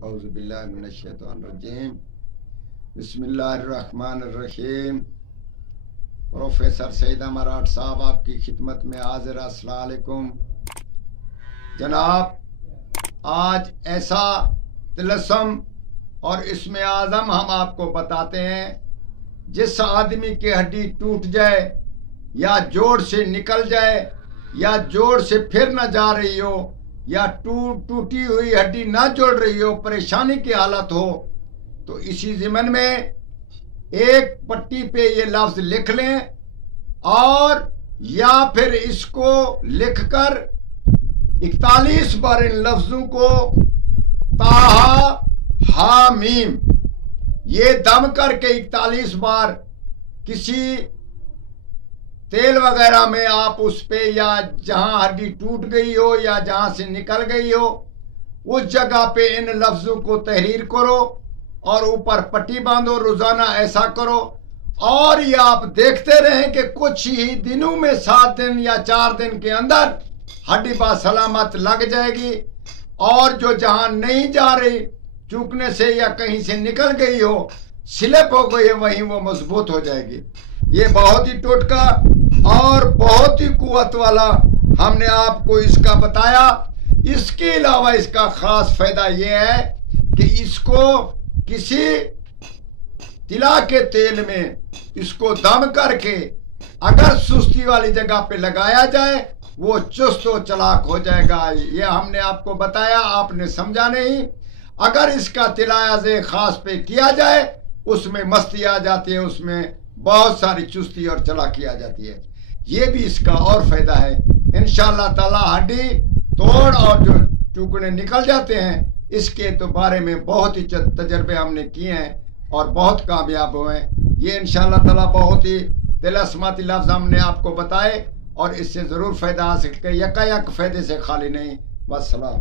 औज़ुबिल्लाहि मिनश्शैतानिर्रजीम। बिस्मिल्लाहिर्रहमानिर्रहीम। प्रोफेसर सईद मराठ साहब आपकी खिदमत में हाजिर। अस्सलाम वालेकुम जनाब। आज ऐसा तिलस्म और इसमें आज़म हम आपको बताते हैं, जिस आदमी की हड्डी टूट जाए या जोड़ से निकल जाए या जोड़ से फिर न जा रही हो या टूटी हुई हड्डी ना जोड़ रही हो, परेशानी की हालत हो, तो इसी ज़िमन में एक पट्टी पे ये लफ्ज लिख लें और या फिर इसको लिखकर 41 बार इन लफ्जों को ताहा हा मीम ये दम करके 41 बार किसी तेल वगैरह में आप उस पे या जहां हड्डी टूट गई हो या जहां से निकल गई हो उस जगह पे इन लफ्जों को तहरीर करो और ऊपर पट्टी बांधो। रोजाना ऐसा करो और ये आप देखते रहें कि कुछ ही दिनों में 7 दिन या 4 दिन के अंदर हड्डी बासलामत लग जाएगी और जो जहां नहीं जा रही, चूकने से या कहीं से निकल गई हो, स्लिप हो गई है, वहीं वो मजबूत हो जाएगी। ये बहुत ही टोटका और बहुत ही कुव्वत वाला हमने आपको इसका बताया। इसके अलावा इसका खास फायदा ये है कि इसको किसी तिला के तेल में इसको दम करके अगर सुस्ती वाली जगह पे लगाया जाए वो चुस्त व चलाक हो जाएगा। ये हमने आपको बताया, आपने समझा नहीं। अगर इसका तिलायाज़े खास पे किया जाए उसमें मस्ती आ जाती है, उसमें बहुत सारी चुस्ती और चलाकी आ जाती है। ये भी इसका और फायदा है। इंशाअल्लाह ताला हड्डी तोड़ और जो टुकड़े निकल जाते हैं, इसके तो बारे में बहुत ही तजर्बे हमने किए हैं और बहुत कामयाब हुए हैं। ये इंशाअल्लाह ताला बहुत ही तिलस्माती लफ्ज़ हमने आपको बताए और इससे ज़रूर फ़ायदा हासिल किया। यकायक फ़ायदे से खाली नहीं। वस्सलाम।